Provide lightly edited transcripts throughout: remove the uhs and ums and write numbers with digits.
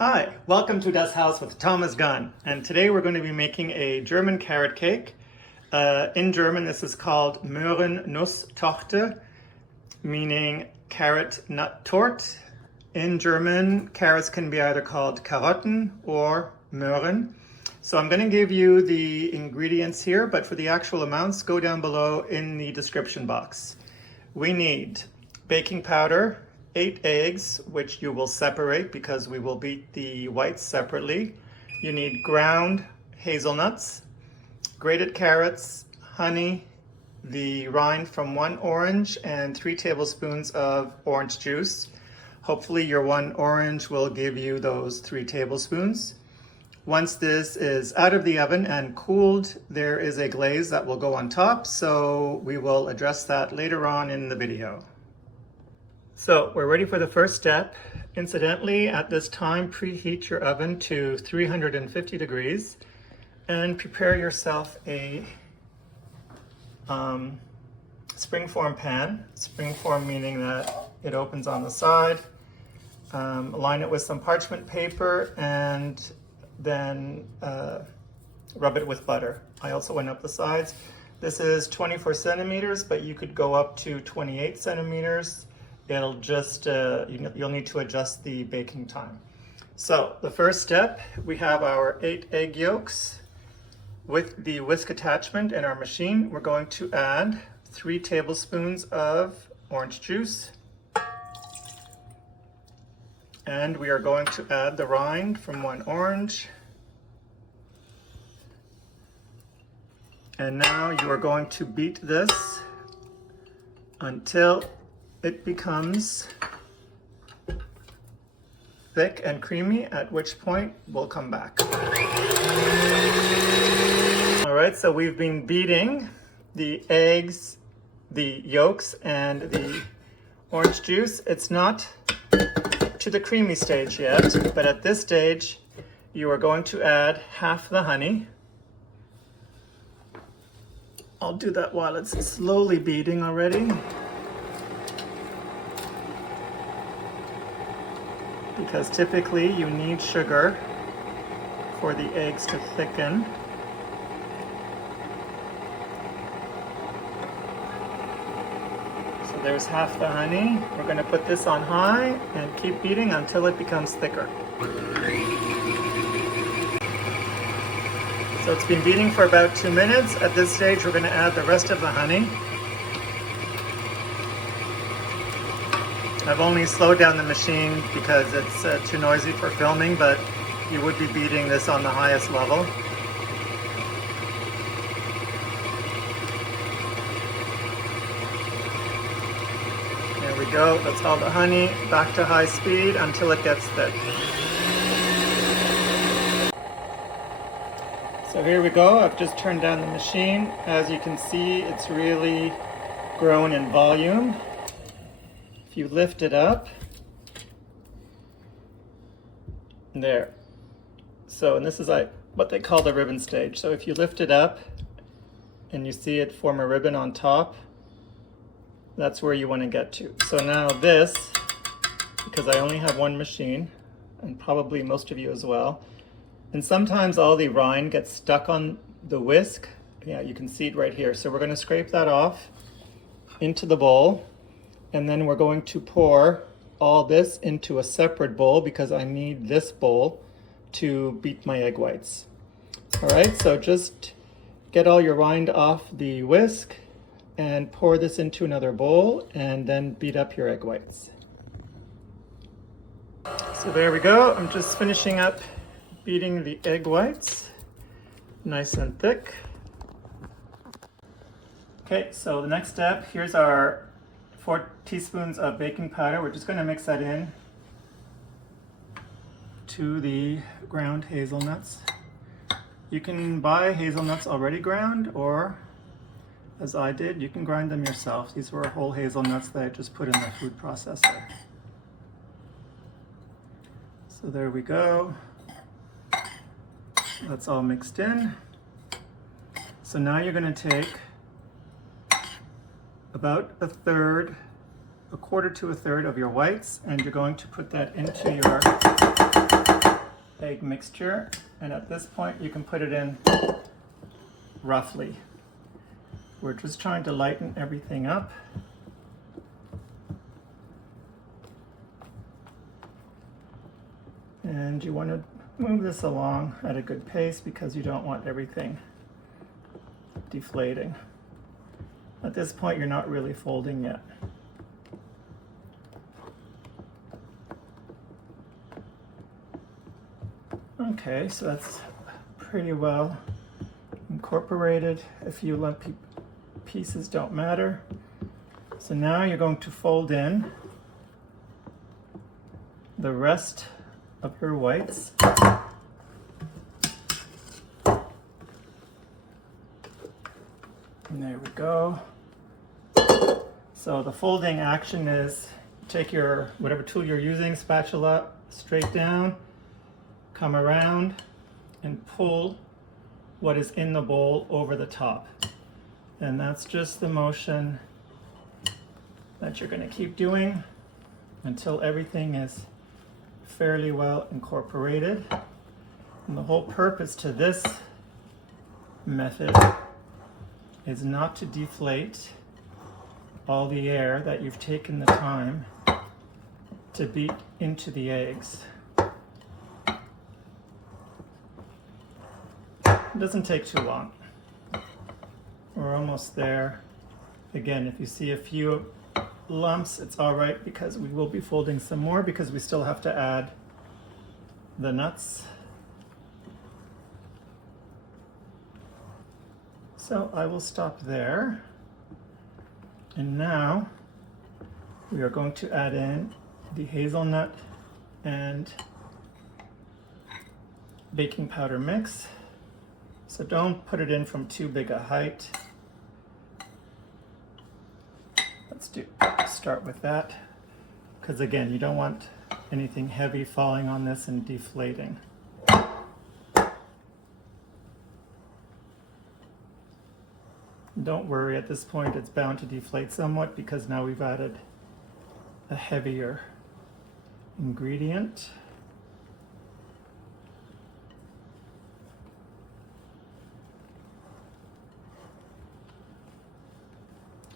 Hi, welcome to Das Haus with Thomas Gunn, and today we're going to be making a German carrot cake. In German this is called Möhren-Nuss-Torte, meaning carrot nut torte. In German, carrots can be either called Karotten or Möhren. So I'm going to give you the ingredients here, but for the actual amounts, go down below in the description box. We need baking powder, 8 eggs, which you will separate because we will beat the whites separately. You need ground hazelnuts, grated carrots, honey, the rind from 1 orange, and 3 tablespoons of orange juice. Hopefully your 1 orange will give you those 3 tablespoons. Once this is out of the oven and cooled, there is a glaze that will go on top, so we will address that later on in the video. So we're ready for the first step. Incidentally, at this time, preheat your oven to 350 degrees and prepare yourself a springform pan. Springform meaning that it opens on the side. Line it with some parchment paper and then rub it with butter. I also went up the sides. This is 24 centimeters, but you could go up to 28 centimeters. It'll just, you'll need to adjust the baking time. So the first step, we have our 8 egg yolks. With the whisk attachment in our machine, we're going to add 3 tablespoons of orange juice. And we are going to add the rind from 1 orange. And now you are going to beat this until it becomes thick and creamy, at which point we'll come back. All right, so we've been beating the eggs, the yolks, and the orange juice. It's not to the creamy stage yet, but at this stage, you are going to add half the honey. I'll do that while it's slowly beating already, because typically you need sugar for the eggs to thicken. So there's half the honey. We're going to put this on high and keep beating until it becomes thicker. So it's been beating for about 2 minutes. At this stage, we're going to add the rest of the honey. I've only slowed down the machine because it's too noisy for filming, but you would be beating this on the highest level. There we go. That's all the honey. Back to high speed until it gets thick. So here we go. I've just turned down the machine. As you can see, it's really grown in volume. If you lift it up, there. So, and this is like what they call the ribbon stage. So if you lift it up and you see it form a ribbon on top, that's where you want to get to. So now this, because I only have 1 machine, and probably most of you as well, and sometimes all the rind gets stuck on the whisk. Yeah, you can see it right here. So we're going to scrape that off into the bowl. And then we're going to pour all this into a separate bowl because I need this bowl to beat my egg whites. All right, so just get all your rind off the whisk and pour this into another bowl and then beat up your egg whites. So there we go. I'm just finishing up beating the egg whites, nice and thick. Okay, so the next step, here's our 4 teaspoons of baking powder. We're just going to mix that in to the ground hazelnuts. You can buy hazelnuts already ground, or as I did, you can grind them yourself. These were whole hazelnuts that I just put in the food processor. So there we go. That's all mixed in. So now you're going to take about a quarter to a third of your whites, and you're going to put that into your egg mixture, and at this point you can put it in roughly. We're just trying to lighten everything up. And you want to move this along at a good pace because you don't want everything deflating. At this point, you're not really folding yet. Okay, so that's pretty well incorporated. A few lumpy pieces don't matter. So now you're going to fold in the rest of your whites. And there we go. So the folding action is take your whatever tool you're using, spatula, straight down, come around and pull what is in the bowl over the top. And that's just the motion that you're going to keep doing until everything is fairly well incorporated. And the whole purpose to this method is not to deflate all the air that you've taken the time to beat into the eggs. It doesn't take too long. We're almost there. Again, if you see a few lumps, it's all right because we will be folding some more because we still have to add the nuts. So I will stop there. And now we are going to add in the hazelnut and baking powder mix. So don't put it in from too big a height. Let's start with that, because again, you don't want anything heavy falling on this and deflating. Don't worry, at this point it's bound to deflate somewhat because now we've added a heavier ingredient.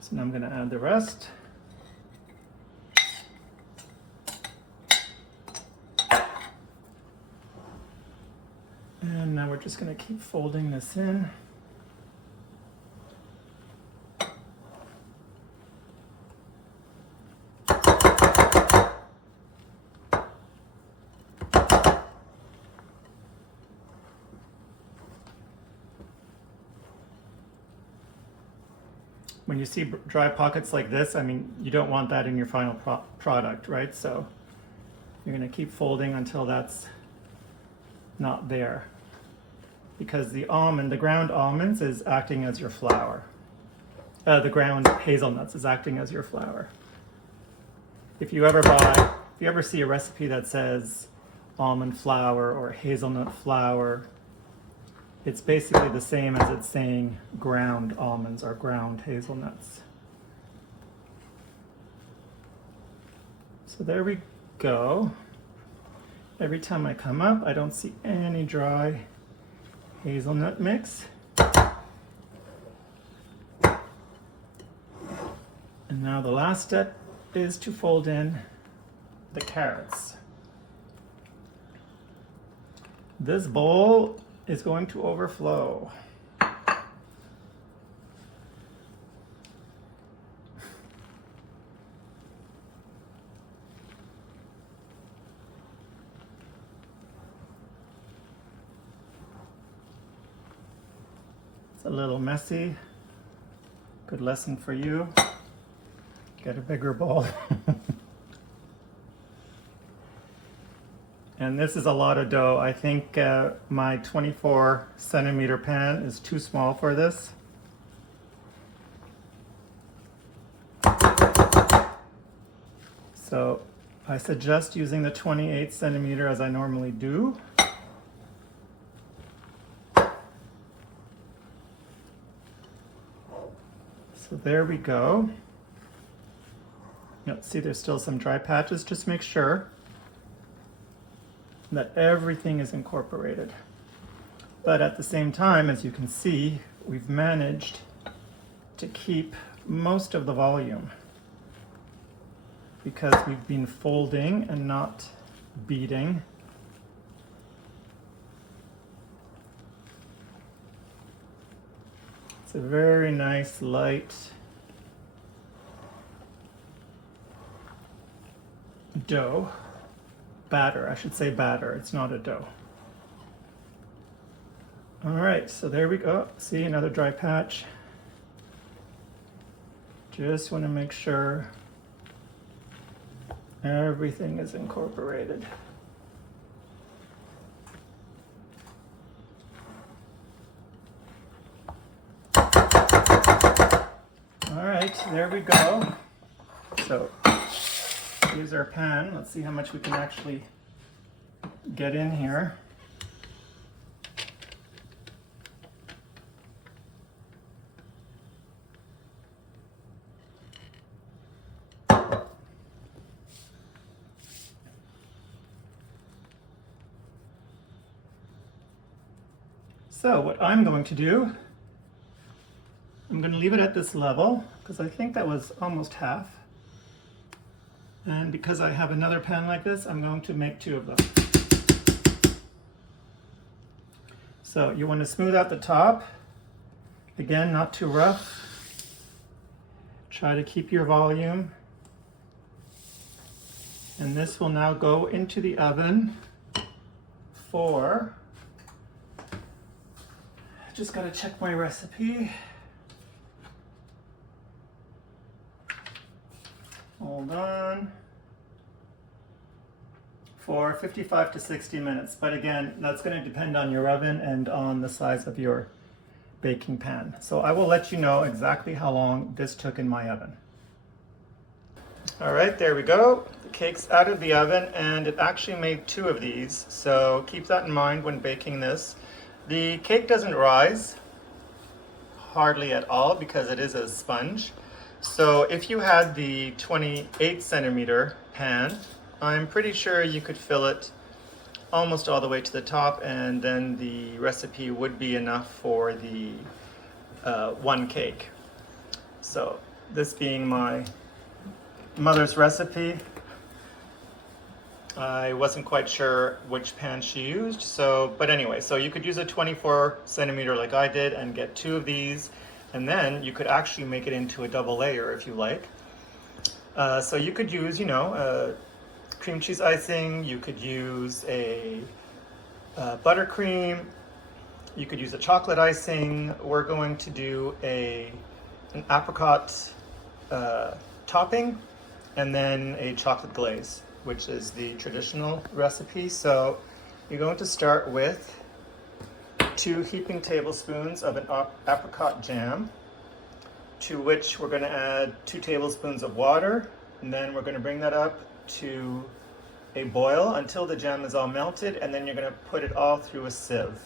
So now I'm going to add the rest. And now we're just going to keep folding this in. When you see dry pockets like this, I mean, you don't want that in your final product, right? So you're going to keep folding until that's not there, because the ground almonds is acting as your flour. The ground hazelnuts is acting as your flour. If you ever see a recipe that says almond flour or hazelnut flour, it's basically the same as it's saying ground almonds or ground hazelnuts. So there we go. Every time I come up, I don't see any dry hazelnut mix. And now the last step is to fold in the carrots. This bowl is going to overflow. It's a little messy. Good lesson for you. Get a bigger bowl. And this is a lot of dough. I think my 24 centimeter pan is too small for this. So I suggest using the 28 centimeter as I normally do. So there we go. You'll see there's still some dry patches. Just make sure that everything is incorporated. But at the same time, as you can see, we've managed to keep most of the volume because we've been folding and not beating. It's a very nice, light dough. Batter, I should say batter, it's not a dough. All right, so there we go. See, another dry patch. Just want to make sure everything is incorporated. All right, there we go. So here's our pan. Let's see how much we can actually get in here. So what I'm going to do, I'm going to leave it at this level because I think that was almost half. And because I have another pan like this, I'm going to make 2 of them. So you want to smooth out the top. Again, not too rough. Try to keep your volume. And this will now go into the oven for, I just got to check my recipe. Hold on. For 55 to 60 minutes. But again, that's going to depend on your oven and on the size of your baking pan. So I will let you know exactly how long this took in my oven. All right, there we go. The cake's out of the oven and it actually made 2 of these. So keep that in mind when baking this. The cake doesn't rise hardly at all because it is a sponge. So if you had the 28 centimeter pan, I'm pretty sure you could fill it almost all the way to the top, and then the recipe would be enough for the 1 cake. So this being my mother's recipe, I wasn't quite sure which pan she used. So, but anyway, so you could use a 24 centimeter like I did and get 2 of these. And then you could actually make it into a double layer if you like. So you could use, you know, cream cheese icing. You could use a buttercream. You could use a chocolate icing. We're going to do an apricot topping and then a chocolate glaze, which is the traditional recipe. So you're going to start with 2 heaping tablespoons of an apricot jam, to which we're going to add 2 tablespoons of water, and then we're going to bring that up to a boil until the jam is all melted, and then you're going to put it all through a sieve.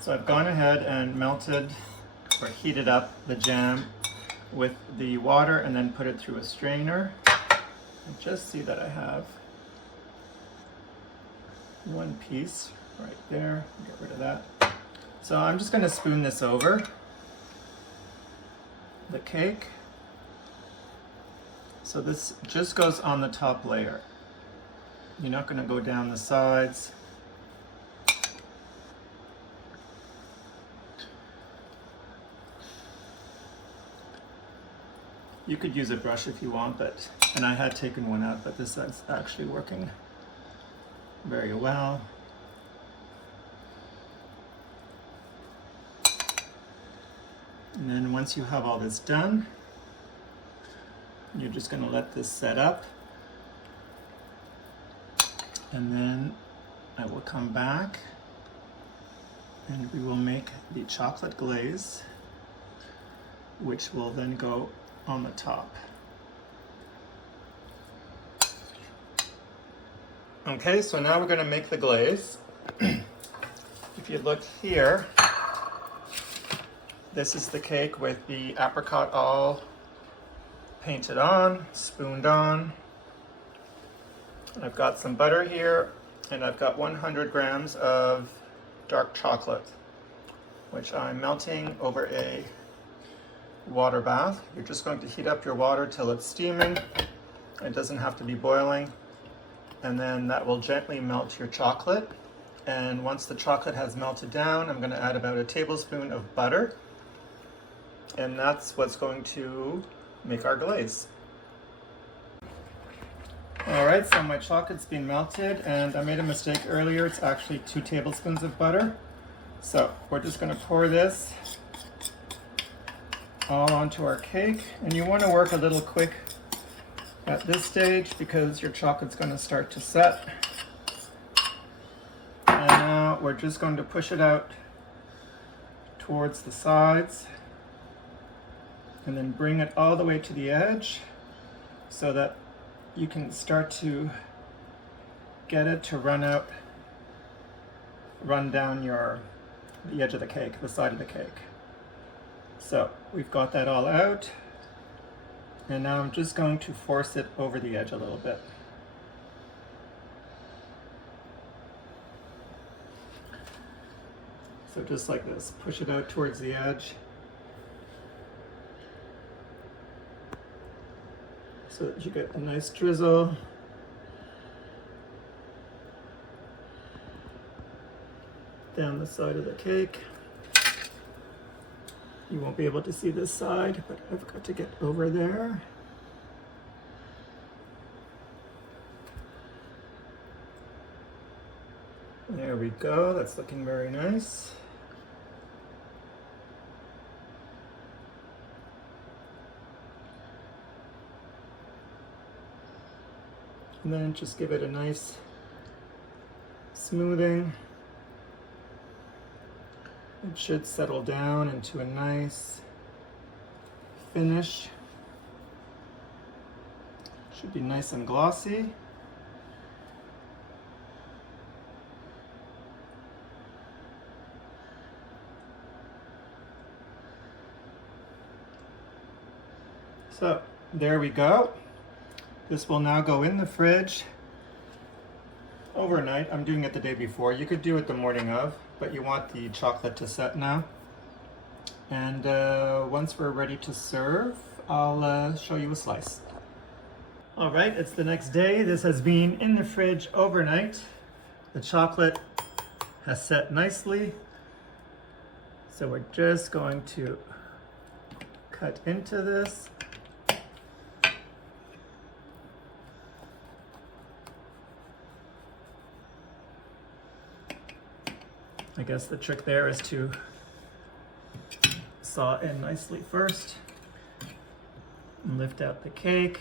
So I've gone ahead and melted or heated up the jam with the water and then put it through a strainer. And just see that I have 1 piece right there. Get rid of that. So I'm just going to spoon this over the cake. So this just goes on the top layer. You're not going to go down the sides. You could use a brush if you want, and I had taken one out, but this is actually working very well. And then once you have all this done, you're just going to let this set up. And then I will come back and we will make the chocolate glaze, which will then go on the top. Okay, so now we're going to make the glaze. If you look here, this is the cake with the apricot all painted on, spooned on. I've got some butter here. and I've got 100 grams of dark chocolate, which I'm melting over a water bath. You're just going to heat up your water till it's steaming. It doesn't have to be boiling. And then that will gently melt your chocolate. And once the chocolate has melted down, I'm going to add about a tablespoon of butter. And that's what's going to make our glaze. All right, so my chocolate's been melted, and I made a mistake earlier. It's actually 2 tablespoons of butter. So we're just going to pour this all onto our cake. And you want to work a little quick at this stage because your chocolate's going to start to set. And now we're just going to push it out towards the sides and then bring it all the way to the edge so that you can start to get it to run down the edge of the cake, the side of the cake. So we've got that all out, and now I'm just going to force it over the edge a little bit. So just like this, push it out towards the edge so that you get a nice drizzle. Down the side of the cake. You won't be able to see this side, but I've got to get over there. There we go, that's looking very nice. And then just give it a nice smoothing. It should settle down into a nice finish. Should be nice and glossy. So there we go. This will now go in the fridge overnight. I'm doing it the day before. You could do it the morning of, but you want the chocolate to set now. And once we're ready to serve, I'll show you a slice. All right, it's the next day. This has been in the fridge overnight. The chocolate has set nicely. So we're just going to cut into this. I guess the trick there is to saw in nicely first and lift out the cake.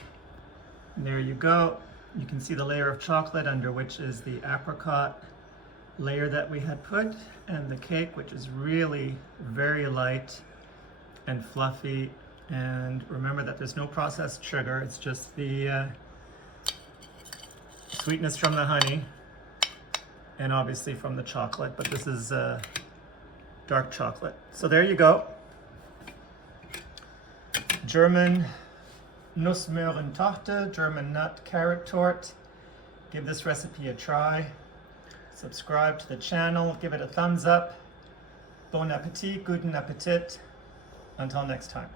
And there you go. You can see the layer of chocolate under which is the apricot layer that we had put, and the cake, which is really very light and fluffy. And remember that there's no processed sugar, it's just the sweetness from the honey and obviously from the chocolate, but this is dark chocolate. So there you go. German Nussmöhrentorte, German nut carrot torte. Give this recipe a try. Subscribe to the channel, give it a thumbs up. Bon appetit, guten Appetit. Until next time.